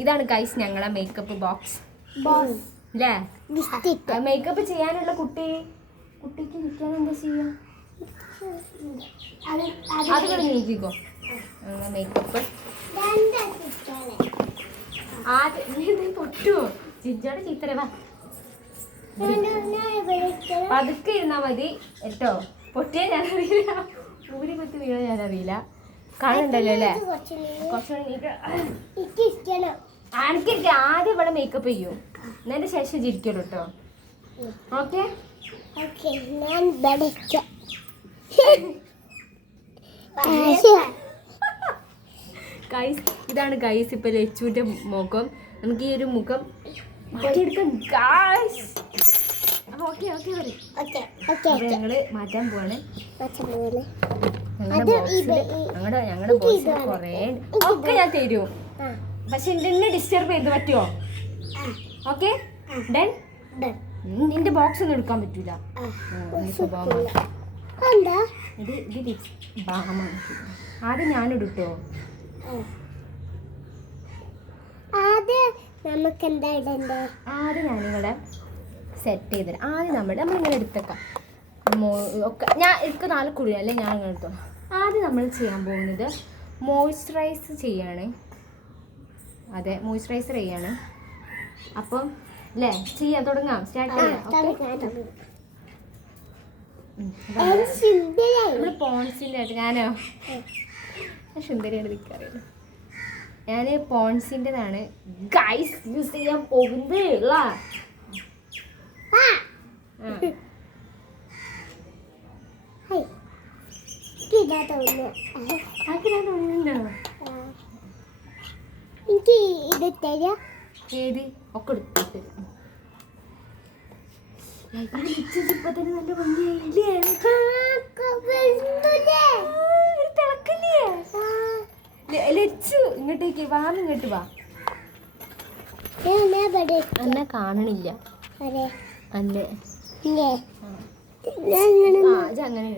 ഇതാണ് ഗൈസ് ഞങ്ങളെ makeup box അല്ലേ? മേക്കപ്പ് ചെയ്യാനുള്ള കുട്ടിക്ക് ഇരിക്കാൻ എന്താ ചെയ്യാ? അത് നോക്കിക്കോ മേക്കപ്പ് പൊട്ടുവോ ജിജോടെ ചീത്തര വാ പതുക്കെ ഇരുന്നാ മതി കേട്ടോ. പൊട്ടിയാ ഞാനറിയില്ല, ഊരി കുത്തി വീണ ഞാനറിയില്ല. കാണുന്നുണ്ടല്ലോ അല്ലേ? എനിക്കിരിക്കും. ആദ്യം ഇവിടെ മേക്കപ്പ് ചെയ്യൂ, എന്നിട്ട് ശേഷം ചിരിക്കുള്ളൂ കേട്ടോ. ഓക്കെ ഗൈസ്, ഇതാണ് ഗൈസ് ഇപ്പൊ ലച്ചുവിന്റെ മുഖം. നമുക്ക് ഈ ഒരു മുഖം മാറ്റിയെടുക്കാം ഗൈസ്. ഞങ്ങള് മാറ്റാൻ പോവാണ്. ഞങ്ങളുടെ ബോക്സിൽ കൊറേ ഒക്കെ ഞാൻ തരും, പക്ഷെ എന്നെ ഡിസ്റ്റർബ് ചെയ്ത് പറ്റുമോ? Okay done. നിന്റെ ബോക്സ് ഒന്നും എടുക്കാൻ പറ്റൂല. ഇത് ബാമാണ്. ആദ്യം ഞാനിടുട്ടോ. ആദ്യം ഞാനിവിടെ സെറ്റ് ചെയ്തരാം. ആദ്യം നമ്മളിങ്ങനെ എടുത്തേക്കാം. ഒക്കെ ഞാൻ എനിക്ക് 4 കുഴി അല്ലേ, ഞാൻ ഇങ്ങനെ എടുത്തോ. ആദ്യം നമ്മൾ ചെയ്യാൻ പോകുന്നത് മോയ്സ്ചറൈസ് ചെയ്യാണ്. അതെ, മോയ്സ്ചറൈസർ ചെയ്യാണ്. അപ്പം അല്ലേ ചെയ്യാം, തുടങ്ങാം, സ്റ്റാർട്ട് ചെയ്യാം. നമ്മൾ പോൺസിൻ്റെ ഞാനോ സുന്ദരിയാണ് നിൽക്കാറില്ല. ഞാൻ പോൺസിൻ്റെതാണ് ഗൈസ് യൂസ് ചെയ്യാൻ പോകുന്നത്. ഏത് ഒക്കെ എടുത്തിട്ട് ഇപ്പൊ തന്നെ നല്ല ഭംഗിയായില്ലേ? ലച്ചു ഇങ്ങോട്ടേക്ക് വാ, ഇങ്ങോട്ട് വാ. എന്നെ കാണണില്ല അല്ലേ? അങ്ങനെ അങ്ങനെ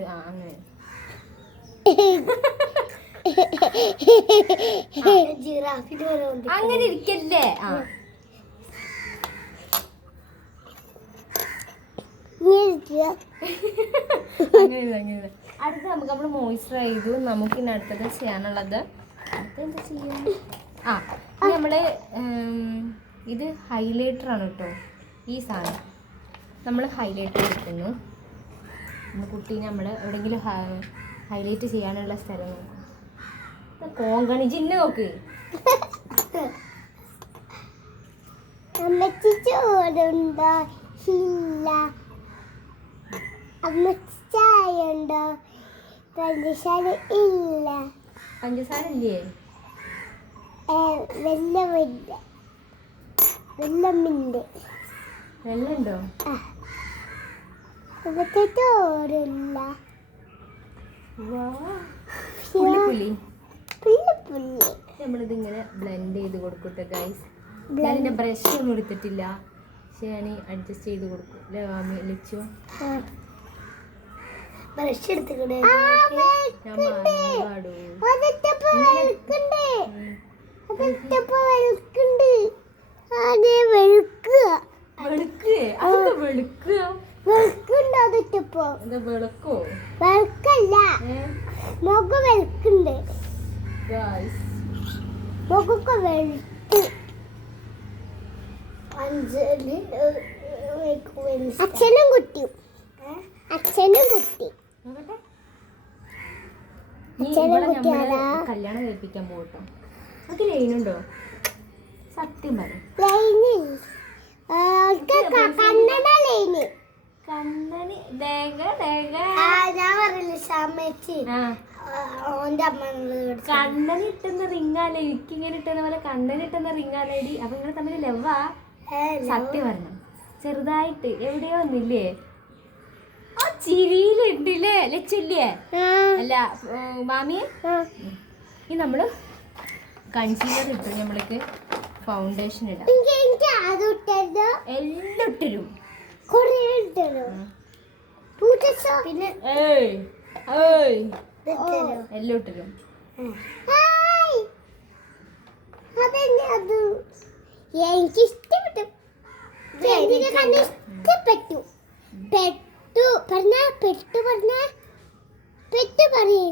അങ്ങനെ ഇരിക്കല്ലേ. അങ്ങനെ അടുത്ത നമ്മൾ മോയ്സ്ചർ ചെയ്തു. നമുക്ക് ഇനി അടുത്തത് ചെയ്യാനുള്ളത് എന്താ ചെയ്യാ? നമ്മള് ഇത് ഹൈലൈറ്റർ ആണ് കേട്ടോ. ഈ സാധനം നമ്മൾ ഹൈലൈറ്റർ എടുക്കുന്നു. കുട്ടീനെ നമ്മൾ എവിടെയെങ്കിലും ഹൈലൈറ്റ് ചെയ്യാനുള്ള സ്ഥലം നോക്കും. കോങ്കണി ജിന്നെ നോക്ക്. പഞ്ചസാര ഇല്ലേ? വെള്ളമുണ്ടോ? നമ്മളിതിങ്ങനെ ബ്ലെൻഡ് ചെയ്ത് കൊടുക്കട്ടെ ഗൈസ്. ഞാനെൻ്റെ ബ്രഷ് ഒന്നും എടുത്തിട്ടില്ല, പക്ഷെ ഞാൻ അഡ്ജസ്റ്റ് ചെയ്ത് കൊടുക്കും. ലച്ചു ബ്രഷ് എടുത്തിട്ട് അച്ഛനും കുട്ടി കല്യാണം കഴിപ്പിക്കാൻ പോട്ടോ. അത് ലൈനുണ്ടോ? സത്യം പറ. കണ്ണന് ഇട്ടുന്ന റിങ്ങാലേ, എനിക്കിങ്ങനെ ഇട്ടുന്ന പോലെ കണ്ണന് ഇട്ടുന്ന റിങ്ങാലേടി. അപ്പൊ നിങ്ങൾ തമ്മിൽ ലവാ? സത്യം പറഞ്ഞു ചെറുതായിട്ട് എവിടെയോ ഒന്നില്ലേ? ആ ചിരിയിലുണ്ടില്ലേ ലച്ചില്ലേ? അല്ല മാമിയെ ഈ നമ്മള് കൺസീലർ ഇട്ടു, നമ്മൾക്ക് ഫൗണ്ടേഷൻ ഇടാം. എല്ലാം ഇട്ടരും. പിന്നെ ഏയ് എല്ലാം ഇട്ടിരും. എനിക്ക് ഇഷ്ടപ്പെട്ടു. ഇഷ്ടപ്പെട്ടു. പെട്ടു പറഞ്ഞ പെട്ടു പറഞ്ഞ പെട്ടു പറയേ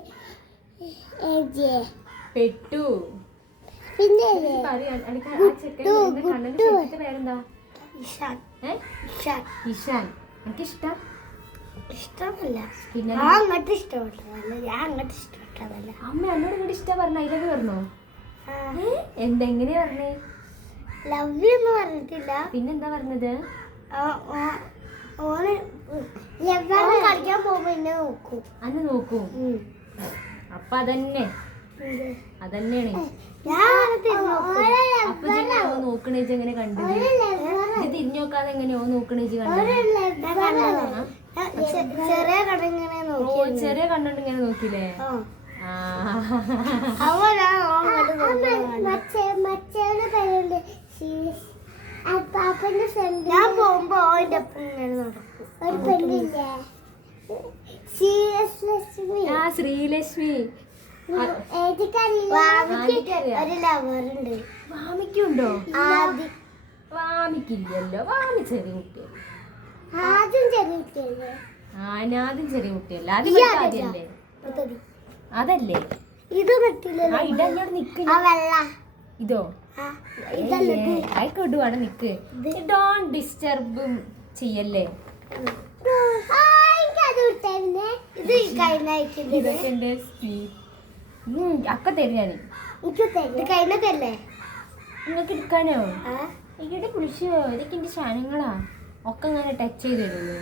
പെട്ടു. പിന്നെ പേരെന്താ? ഇഷാൻ. എനിക്ക് ഇഷ്ടം ഇഷ്ടമല്ല. പിന്നെ അങ്ങോട്ട് ഇഷ്ടപ്പെട്ടതല്ല, ഞാൻ അങ്ങോട്ട് ഇഷ്ടപ്പെട്ടതല്ല. അമ്മ എന്നോട് ഇങ്ങോട്ട് ഇഷ്ടം പറഞ്ഞ അതിലൊക്കെ പറഞ്ഞോ? എന്തെങ്ങനെയാ പറഞ്ഞേ? ലവ് യു എന്ന് പറഞ്ഞിട്ടില്ല. പിന്നെന്താ പറഞ്ഞത്? ഓന് കളിക്കാൻ പോകുമ്പോ എന്നെ നോക്കും. അന്ന് നോക്കും. അപ്പൊ അതന്നെ അതന്നെയാണ്. അപ്പൊ നോക്കണേച്ച് എങ്ങനെ കണ്ടത്? ഇത് തിരിഞ്ഞു നോക്കാതെ എങ്ങനെയോ നോക്കണേച്ച് കണ്ടത്? ചെറിയ കണ്ടോണ്ട് ഇങ്ങനെ നോക്കില്ലേ? ഞാൻ പോകുമ്പോ അതിന്റെ ഒപ്പം ഇങ്ങനെ നടക്കും. ഒരു പെണ്ണില്ലേ ശ്രീലക്ഷ്മി. വാമിക്കുണ്ടോ? വാമിക്കില്ലല്ലോ. വാമി ചെറിയ കുട്ടിയല്ലേ? ആദ്യം ചെറിയ കുട്ടിയല്ലേ? ആദ്യം ചെറിയ കുട്ടിയല്ലേ? ആദ്യമല്ലേ? അതല്ലേ ഇത് പറ്റില്ലല്ലോ. ഇടന്നോട് നിക്ക്. ഇതോ ആയിക്കോട്ടുവാണ് നിക്ക്. ഡോൺ ഡിസ്റ്റർബ് ചെയ്യല്ലേ? അക്ക തരുന്നാണ് നിങ്ങൾക്ക് എടുക്കാനോ? ഇവിടെ വിളിച്ചോ? ഇതൊക്കെ എന്റെ സാധനങ്ങളാ. ഒക്കെ ഇങ്ങനെ ടച്ച് ചെയ്ത് തരുള്ളൂ.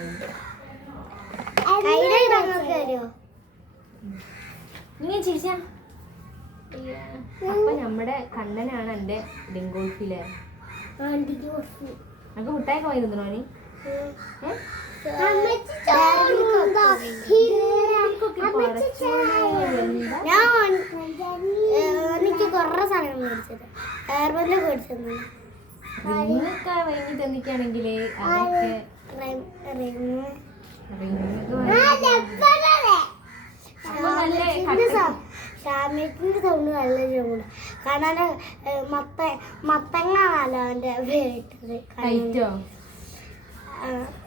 ഇങ്ങനെ ചിരിച്ചാ. അപ്പൊ നമ്മുടെ കണ്ണനാണ് എന്റെ ഡിങ്കോൾഫിലെ. നമുക്ക് മുട്ടായൊക്കെ വാങ്ങി തന്നോ? എനിക്ക് കൊറേ സാധനങ്ങൾ മേടിച്ചത് ഹെയർബെൻഡ് മേടിച്ചത്. റിങ്ങൊക്കെ വാങ്ങി തന്നിക്കാണെങ്കില് അതൊക്കെ ഷാമിന്റെ സൗണ്ട് നല്ല ചൂട്. കാണാൻ മത്തങ്ങാണല്ലോ അവന്റെ പേരിട്ടത്.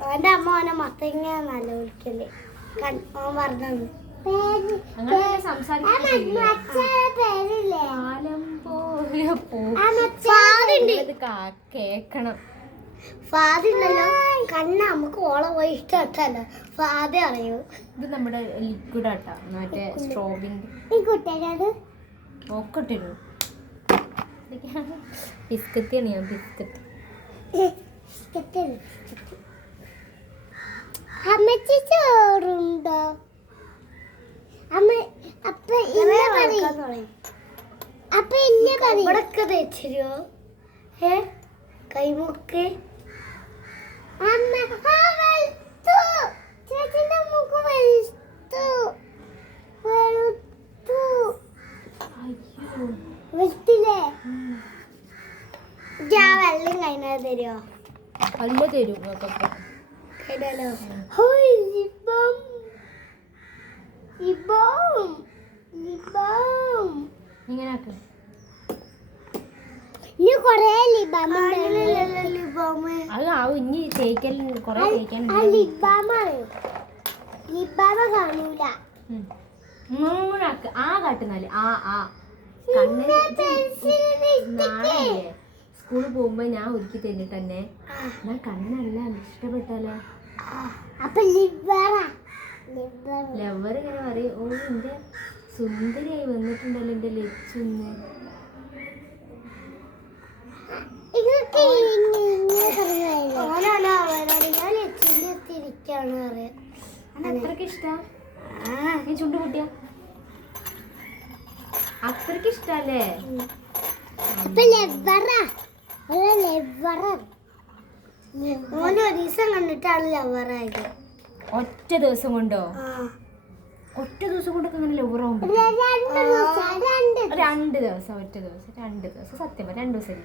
അവന്റെ അമ്മ അവനെ മത്തങ്ങ നല്ല വിളിക്കല്. അവൻ പറഞ്ഞത് കേക്കണം. ഫാദുണ്ടല്ലോ കണ്ണ നമുക്ക് ഓളെ പോയി ഇഷ്ടമല്ലോ. ഫാദ അറിയൂ. ഇത് നമ്മുടെ ലിക്വിഡ് ആട്ടാ. മറ്റേ സ്ട്രോബിന്റെ നോക്കട്ടിരു ബിസ്ക്കറ്റാണ്. ഞാൻ ബിസ്ക്കറ്റ് അമ്മച്ചി ചോറുണ്ടോ? അമ്മ അപ്പൊ ഇവിടൊക്കെ തേച്ചോ? കൈമുക്ക് അമ്മ ചേച്ചിന്റെ മുഖം വെളുത്തില്ലേ? ഞാൻ വെള്ളം കഴിഞ്ഞാൽ തരുമോ? അല്ല തരും. ഇങ്ങനെ അത് ആവും. ഇനി തേക്കൽ കൊറേ തേക്കാൻ ആ കാട്ടുന്നാല് സ്കൂളിൽ പോകുമ്പോ ഞാൻ ഒരുക്കി തന്നിട്ട് തന്നെ ഞാൻ കണ്ണല്ല ഇഷ്ടപ്പെട്ടാലോ? ലവർ ഇങ്ങനെ പറയും. ഓ എന്റെ സുന്ദരിയായി വന്നിട്ടുണ്ടല്ലോ എന്റെ ലച്ചുന്ന്. അത്രക്ക് ഇഷ്ടാ? നീ ചുണ്ടു കൂട്ടിയ അത്രക്ക് ഇഷ്ടല്ലേ? കണ്ടിട്ടാണ് ലവറായത്. ഒറ്റ ദിവസം കൊണ്ടോ? ഒറ്റ ദിവസം കൊണ്ടൊക്കെ അങ്ങനെ ലവറാവും? 2 ദിവസം. ഒറ്റ ദിവസം 2 ദിവസം. സത്യം 2 ദിവസം.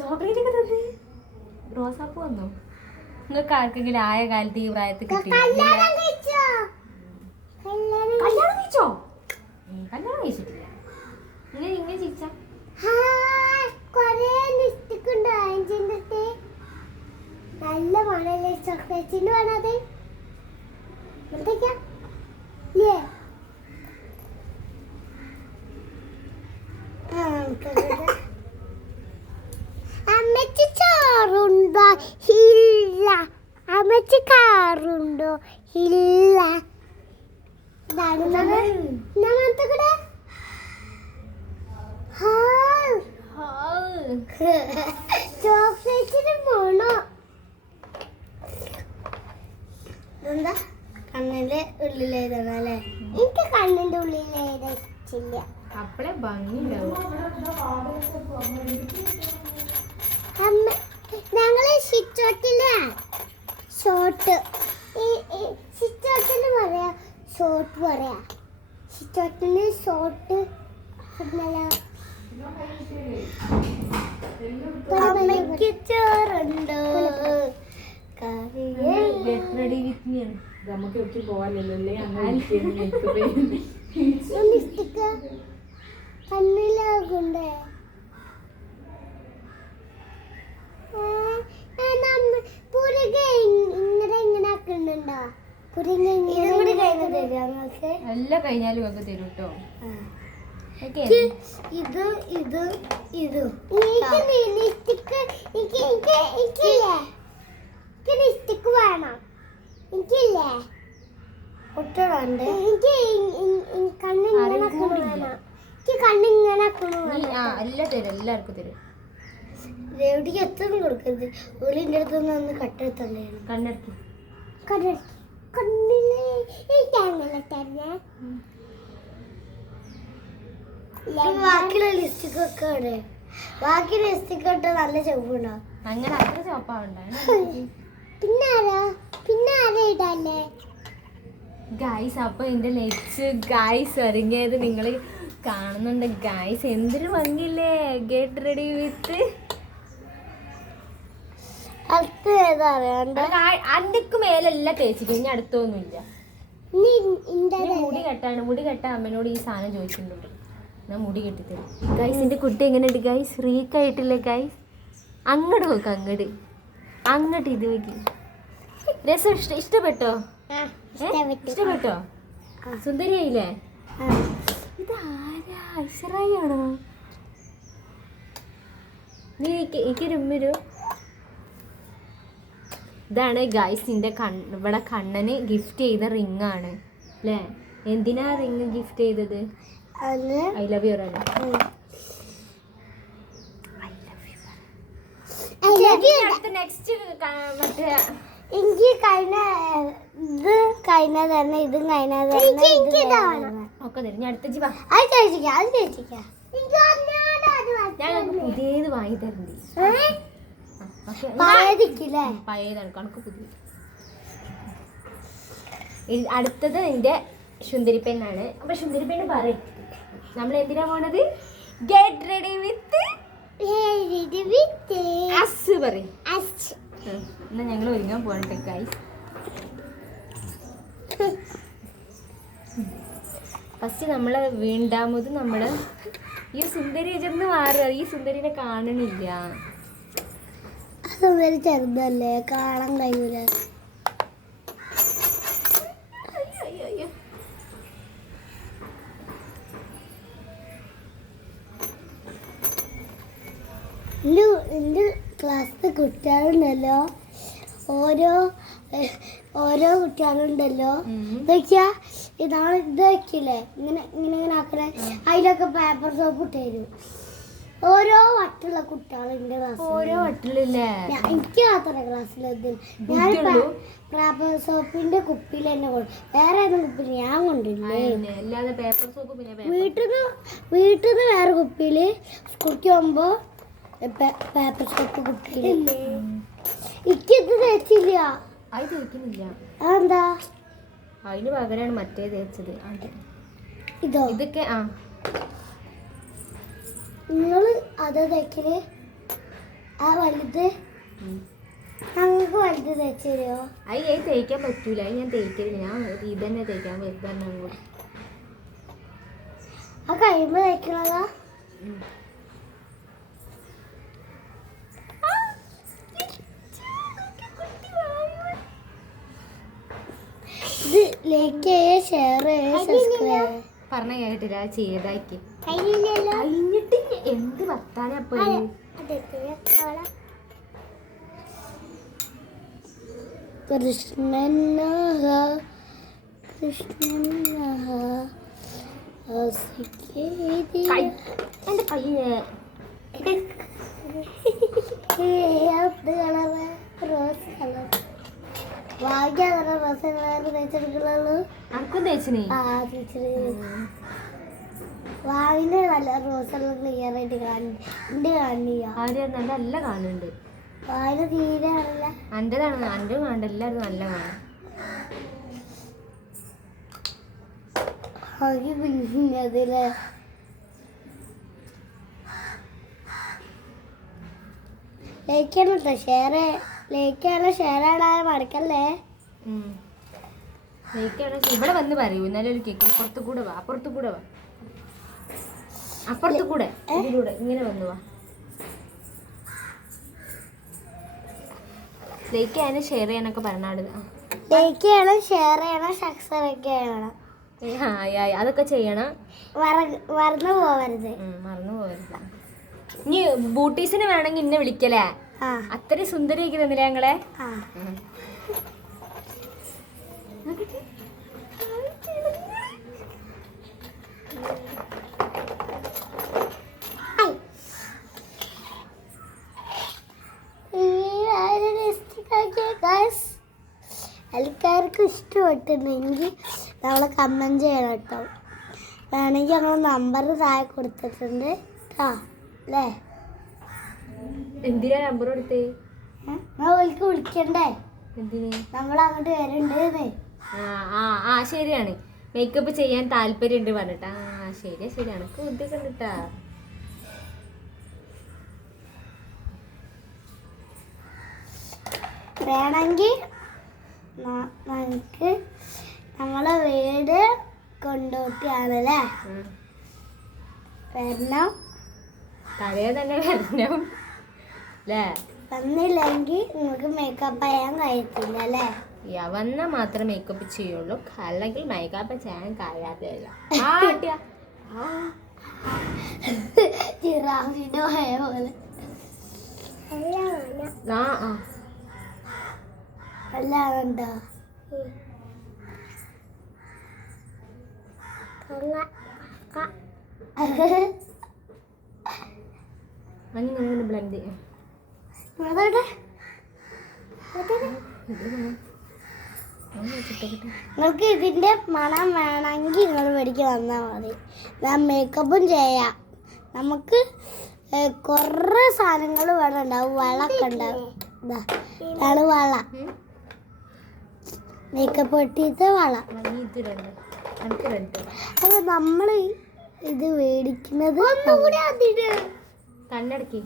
ചോക്ലേറ്റ് ഒക്കെ തന്നെ. റോസാപ്പൂ വന്നോ? നിങ്ങൾക്ക് ആർക്കെങ്കിലും ആയ കാലത്ത് ഈ പ്രായത്തിൽ കിട്ടിയില്ല കല്യാണം കഴിച്ചോ? കല്യാണം കഴിച്ചോ? കല്യാണം കഴിച്ചിട്ടില്ല. ഇങ്ങനെ ചിരിച്ച ഹായ്, കുറേ ലിപ്സ്റ്റിക് ഉണ്ട് ആൻജിന്റെ അടുത്ത്. നല്ല മണല്ലേ ചോക്ലേറ്റിന് വേണത്? എന്തൊക്കെയാ ഇല്ലേ? അമ്മച്ചി ചോറുണ്ടോ? ഇല്ല. അമ്മച്ചി കാറുണ്ടോ? ഇല്ല. ഇതാണ് നമ്മത്തെ കൂടെ. ചോക്ലേറ്റിന് പോണോ? എന്താ കണ്ണിന്റെ ഉള്ളിലേതല്ലേ? എനിക്ക് കണ്ണിന്റെ ഉള്ളിലേത ഇഷ്ടമില്ല. അപ്പളെ ഭംഗി ഉണ്ടാവും. ഞങ്ങള് ഷിറ്റോട്ടില് ഷോർട്ട് ഷിറ്റോട്ടില് പറയാ, ഷോർട്ട് പറയാ. ഷിറ്റോട്ടില് ഷോർട്ട് അമ്മയ്ക്ക് ചോറുണ്ടോ? നമുക്ക് എവിടെ പോവാനല്ലേ കണ്ണിലാകുണ്ടേ. ഇങ്ങനെ ആക്കുന്നുണ്ടോ? എല്ലാം കഴിഞ്ഞാലും ഒക്കെ തരും കേട്ടോ. ഇത് ഇത് ഇത് ലിപ്സ്റ്റിക് വേണം. എനിക്കില്ലേ ഒട്ടുണ്ട്. എനിക്ക് കണ്ണിങ്ങനെ വേണം. എനിക്ക് കണ്ണിങ്ങനെ എല്ലാം തരും, എല്ലാവർക്കും തരും. എവിടേക്ക് എത്തും കൊടുക്കരുത്. ഒളിൻ്റെ അടുത്തൊന്നും ഒന്ന് കട്ടെടുത്തല്ലേ. കണ്ണെടുത്ത് കണ്ണില് എനിക്കങ്ങനെ തന്നെ. ബാക്കിയുള്ള ലിപ്സ്റ്റിക് ഒക്കെ ഇവിടെ. ബാക്കി ലിപ്സ്റ്റിക് ഇട്ട് നല്ല ചെവുണ്ടാവും. അങ്ങനെ അത്ര ചോപ്പാവണ്ട. പിന്നെ ആരാ ഇടല്ലേ? ഗായ്സ്, അപ്പൊ എന്റെ നെക്സ്റ്റ് ഗായ്സ് ഇറങ്ങിയത് നിങ്ങൾ കാണുന്നുണ്ട്. ഗായ്സ് എന്തൊരു ഭംഗിയില്ലേ. ഗെറ്റ് റെഡി വിത്ത് അടുത്ത് ഏതാ അറിയാണ്ട്. അന്റക്ക് മേലെല്ലാം തേച്ചിട്ട് ഇനി അടുത്തൊന്നുമില്ല. മുടി കെട്ടാണ്. മുടി കെട്ടാൻ അമ്മനോട് ഈ സാധനം ചോദിച്ചിട്ടുണ്ട്. ഞാൻ മുടി കെട്ടിത്തരും. ഗൈസ് എൻ്റെ കുട്ടി എങ്ങനെയുണ്ട് ഗൈസ്? റീക്കായിട്ടില്ലേ ഗൈസ്? അങ്ങോട്ട് നോക്ക്, അങ്ങോട്ട് ഇത് നോക്കി. രസം ഇഷ്ടപ്പെട്ടോ? ഇഷ്ടപ്പെട്ടോ? സുന്ദരിയായില്ലേ? ഇതാരാ? ഐശ്വര്യ ആണോ? നീ എനിക്കൊരു ഉമ്മരു. ഇതാണ് ഗൈസിൻ്റെ ഇവിടെ കണ്ണന് ഗിഫ്റ്റ് ചെയ്ത റിങ് ആണ് അല്ലേ? എന്തിനാ റിങ് ഗിഫ്റ്റ് ചെയ്തത്? ഐ ലവ് യു ആണ്. നെക്സ്റ്റ് മറ്റേ എനിക്ക് കഴിഞ്ഞ തന്നെ ഇതും കഴിഞ്ഞ ഒക്കെ തരും. ഞാൻ അടുത്ത ജീവ ഞാൻ പുതിയത് വാങ്ങി തരണ്ടേ? പഴയതാണ് കണക്ക് പുതിയ. അടുത്തത് എൻ്റെ സുന്ദരി പെണ്ണാണ്. അപ്പൊ സുന്ദരി പെണ്ണ് പറയും നമ്മൾ എന്തിനാ പോണത്? ഗെറ്റ് റെഡി വിത്ത് അസ് പറയും. എന്നാ ഞങ്ങൾ ഒരുങ്ങാൻ പോകട്ടെ ഗൈസ്. ഫസ്റ്റ് നമ്മള് വീണ്ടാമത് നമ്മള് ഈ സുന്ദരി ചെന്ന് മാറുക. ഈ സുന്ദരിനെ കാണണില്ല. ചെറുതല്ലേ, കാണാൻ കഴിയൂല. എൻ്റെ ക്ലാസ്സിലെ കുട്ടികളുണ്ടല്ലോ, ഓരോ കുട്ടികളുണ്ടല്ലോ. ഇതൊക്കെയാ ഇതാണ്. ഇത് വെക്കില്ലേ ഇങ്ങനെ ഇങ്ങനെ ഇങ്ങനെ ആക്കണേ. അതിലൊക്കെ പേപ്പർ സോപ്പ് ഇട്ട് തരും. ഓരോ വട്ടുള്ള കുട്ടികൾ എൻ്റെ ക്ലാസ്സിൽ. ഓരോ വട്ടിലില്ലേ? എനിക്ക് മാത്രമേ ക്ലാസ്സിലെത്തി. ഞാൻ പേപ്പർ സോപ്പിന്റെ കുപ്പിയിൽ തന്നെ വേറെ ഏതെങ്കിലും കുപ്പിയിൽ ഞാൻ കൊണ്ടില്ലേ. വീട്ടിൽ നിന്ന് വേറെ കുപ്പിയില് സ്കൂളിക്ക് പോകുമ്പോ പേപ്പർ സോപ്പ് കുപ്പിയില്. എനിക്കിത് തേച്ചില്ല. അത് തേക്കുന്നില്ല. അതെന്താ? അതിന് പകരമാണ് മറ്റേ തേച്ചത്. ഇതോ? ഇതൊക്കെ നിങ്ങള് അത് തേക്കല്? ആ വലുത് ഞങ്ങൾക്ക് വലുത് തേച്ച് തരുമോ? അത് തേക്കാൻ പറ്റൂല, അത് ഞാൻ തേക്കലില്ല, ഞാൻ ഇത് തന്നെ തേക്കാൻ വരുന്ന കൂടി. ആ കഴിയുമ്പോൾ തേക്കണതാ. ഇത് ലൈക്ക് ചെയ്യേ, ഷെയർ ചെയ്യേ, സബ്സ്ക്രൈബ് പറഞ്ഞ കേട്ടില്ല, ചെയ്താക്കി കഴിഞ്ഞില്ലല്ലോ. കഴിഞ്ഞിട്ട് എന്ത് വർത്താനം അപ്പൊ കൃഷ്ണൻ കൃഷ്ണൻ എന്റെ കയ്യ് കളറ് റോസ് കളർ വാങ്ങിയ റോസ് കളർ തേച്ചെടുക്കുള്ളൂ. അനക്കും തേച്ചിനെ ആ തേച്ചത് വാവിന് നല്ല റോസ് കളർ ക്ലിയർ ആയിട്ട് കാണില്ല. ആരും നല്ല കാണുന്നുണ്ട്. വാവിന് തീരെ ആണല്ല. അൻ്റെതാണ്, അൻ്റെ കാണണ്ട, എല്ലാവരും നല്ല കാണും. അതിലെ ലൈക്കാണ് കേട്ടോ, ഷെയർ ലൈക്കാണ്, ഷെയർ ആണ്, മടക്കല്ലേ. ഇവിടെ വന്ന് പറയൂ, എന്നാലും ഒരു കേക്ക് പുറത്തു കൂടെ വാ, അപ്പുറത്തു കൂടെ വാ, അപ്പുറത്തു കൂടെ ഇതിലൂടെ ഇങ്ങനെ വന്നു വാ. ലൈക്ക് ചെയ്യാനും ഷെയർ ചെയ്യാനൊക്കെ പറഞ്ഞാട്. ലൈക്ക് ചെയ്യണം, ഷെയർ ചെയ്യണം, സബ്സ്ക്രൈബ് ചെയ്യണം. അതൊക്കെ ചെയ്യണം, മറന്നു പോവരുത്. മറന്നു പോകരുത്. ഇനി ബൂട്ടീസിന് വേണമെങ്കിൽ ഇന്നെ വിളിക്കലേ, അത്രയും സുന്ദരിയാക്കി തന്നില്ലേ ഞങ്ങളെ. ആൾക്കാർക്ക് ഇഷ്ടപ്പെട്ടിട്ടുണ്ടെങ്കിൽ നമ്മളെ കമൻറ്റ് ചെയ്യണം കേട്ടോ. വേണമെങ്കിൽ ഞങ്ങൾ നമ്പർ താഴെ കൊടുത്തിട്ടുണ്ട് കേട്ടോ അല്ലേ. എന്തിനാ നമ്പർ കൊടുത്തേ? നമ്മൾക്ക് വിളിക്കണ്ടേ, എന്തിന്? നമ്മൾ അങ്ങോട്ട് വരുന്നുണ്ട്. ആ ശരിയാണ്, മേക്കപ്പ് ചെയ്യാൻ താല്പര്യമുണ്ട് പറഞ്ഞിട്ടാ. ശരിയാ ശരിയാണ്, ബുദ്ധിയൊക്കെ ഉണ്ടിട്ടാ. വേണമെങ്കിൽ നമുക്ക് നമ്മളെ വീട് കൊണ്ടോട്ടിയാണല്ലേ, വരണം. തലേ തന്നെ വരണം അല്ലേ. വന്നില്ലെങ്കിൽ നിങ്ങൾക്ക് മേക്കപ്പ് ചെയ്യാൻ കഴിയത്തില്ല അല്ലേ. വന്നാൽ മാത്രമേ മേക്കപ്പ് ചെയ്യുള്ളൂ, അല്ലെങ്കിൽ മേക്കപ്പ് ചെയ്യാൻ കഴിയാത്തല്ല. ജിറാഫിന്റെ ഭയ പോലെ അല്ലാണ്ടോ. ബ്ലെൻഡ് ചെയ്യാം. നിങ്ങൾക്ക് ഇതിന്റെ മണം വേണമെങ്കിൽ നിങ്ങൾ മേടിക്ക് വന്നാൽ മതി. ഞാൻ മേക്കപ്പും ചെയ്യാം. നമുക്ക് കുറേ സാധനങ്ങൾ ഇവിടെ ഉണ്ടാവും, വളമൊക്കെ ഉണ്ടാവും. ഇതാണ് വള, മേക്കപ്പ് പൊട്ടിയിട്ട് വള. അപ്പൊ നമ്മൾ ഇത് മേടിക്കുന്നത് കണ്ണടക്കി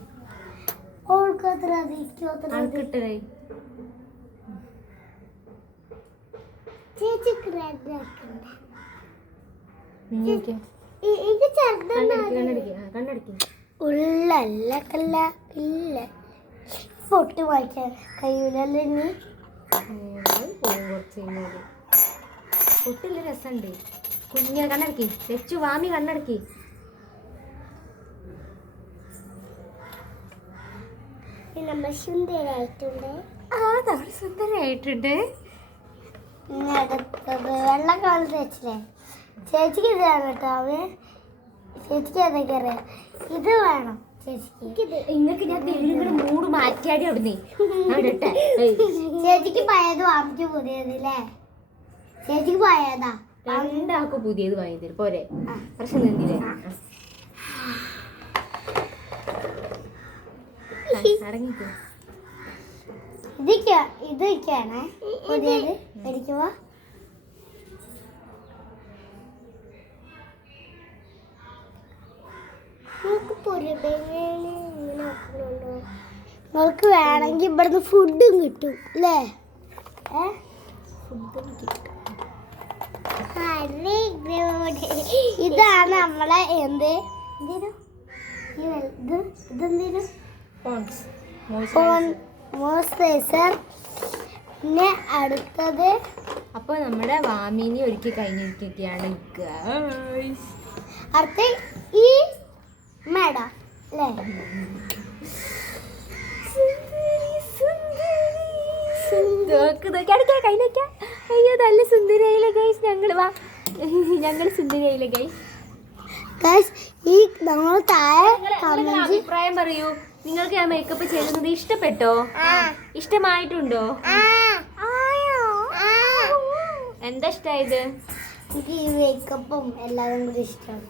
ഉള്ളല്ല ഇല്ല പൊട്ടി വായിക്കാൻ കഴിയൂലല്ലോ. ഇനി പൊട്ടില്ല, രസമുണ്ട്. കുഞ്ഞിനെ കണ്ണടക്കി തെച്ചു വാമി കണ്ണടക്കി. നമ്മൾ സുന്ദരായിട്ടുണ്ട്. നമ്മൾ സുന്ദരായിട്ടുണ്ട്. അടുത്തത് വെള്ള കളർ തേച്ചില്ലേ, ചേച്ചിക്ക് ഇതാണ് കേട്ടോ. ചേച്ചിക്ക് ഏതൊക്കെ അറിയാം, ഇത് വേണം ചേച്ചിക്ക്. ഇങ്ങക്ക് ഞാൻ തെളിവുകൾ മൂട് മാറ്റിയാടി അവിടുന്ന്. ചേച്ചിക്ക് പഴയത് വാങ്ങിച്ചു പുതിയത് അല്ലേ. ചേച്ചിക്ക് പഴയതാ, രണ്ടാൾക്ക് പുതിയത് വാങ്ങി തരും പോരെ, പ്രശ്നം നിന്നില്ലേ. അടങ്ങിക്കോ. ഇതൊക്കെയാണ് പുതിയത് മേടിക്കുമ്പോ. നിങ്ങൾക്ക് വേണമെങ്കിൽ ഇവിടുന്ന് ഫുഡും കിട്ടും അല്ലേ? ഇതാണ് നമ്മളെ എന്ത് ഇതെന്തേലും മോയ്സ്ചറൈസർ. പിന്നെ അടുത്തത് അപ്പോൾ നമ്മുടെ വാമിനി ഒരുക്കി കഴിഞ്ഞിരിക്കുകയാണ്. അടുത്ത ഈ മേട അല്ലേ? അയ്യോ നല്ല സുന്ദരിയായില്ലേ ഗൈസ്. ഞങ്ങൾ സുന്ദരിയായില്ലേ ഗൈസ്. ഈ നമ്മൾ താഴെ അഭിപ്രായം പറയൂ. നിങ്ങൾക്ക് ഞാൻ മേക്കപ്പ് ചെയ്യുന്നത് ഇഷ്ടപ്പെട്ടോ? ഇഷ്ടമായിട്ടുണ്ടോ? എന്താ ഇഷ്ടമായത്? എനിക്ക് ഈ മേക്കപ്പും എല്ലാതും കൂടി ഇഷ്ടമാണ്.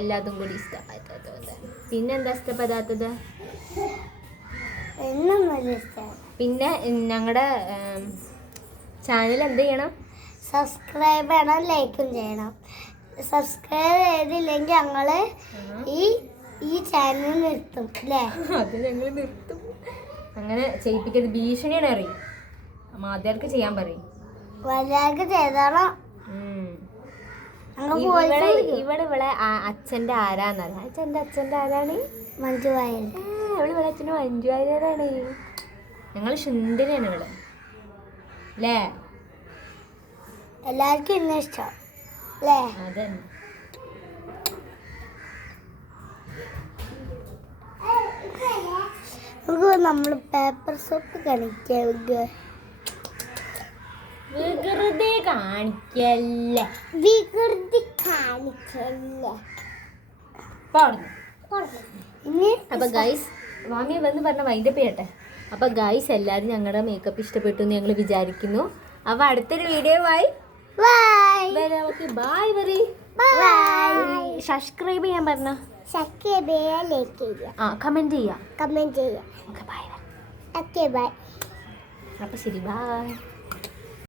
എല്ലാതും കൂടി ഇഷ്ടമായത്. പിന്നെന്താ ഇഷ്ടപ്പെടാത്തത്? പിന്നെ ഞങ്ങളുടെ ചാനൽ എന്ത് ചെയ്യണം? സബ്സ്ക്രൈബ് ചെയ്യണം, ലൈക്കും ചെയ്യണം. സബ്സ്ക്രൈബ് ചെയ്തില്ലെങ്കിൽ ഞങ്ങൾ ഈ ചാനൽ നിർത്തും അല്ലേ? അത് ഞങ്ങൾ നിർത്തും. അങ്ങനെ ചെയ്യിപ്പിക്കരുത്, ഭീഷണിയാണ് അറിയും. മാധ്യർക്ക് ചെയ്യാൻ പറയും. വലുതാർക്ക് ചെയ്താലോ? ഇവിടെ അച്ഛൻ്റെ ആരാന്നറിയാം. അച്ഛൻ്റെ ആരാണ്? മഞ്ജു വാര്യർ. ഇവിടെ അച്ഛന് മഞ്ജു വാര്യരാണ്. ഞങ്ങൾ സുന്ദരിയാണ് ഇവിടെ അല്ലേ? എല്ലാവർക്കും ഇന്ന ഇഷ്ടം അല്ലേ? അതന്നെ. നമുക്ക് നമ്മൾ പേപ്പർ സോപ്പ് കളിക്കുക. വികൃതി കാണിക്കല്ലേ. അപ്പൊ ഗൈസ് മാമി വന്ന് പറഞ്ഞ വൈൻഡപ്പ് ചെയ്യട്ടെ. അപ്പൊ ഗൈസ് എല്ലാവരും ഞങ്ങളുടെ മേക്കപ്പ് ഇഷ്ടപ്പെട്ടു എന്ന് ഞങ്ങൾ വിചാരിക്കുന്നു. അപ്പൊ അടുത്തൊരു വീഡിയോ ആയി ബൈ പറയ്. സബ്സ്ക്രൈബ് ചെയ്യാൻ പറഞ്ഞ കമന്റ് ചെയ്യാം. ബൈ. അപ്പൊ ശരി ബൈ.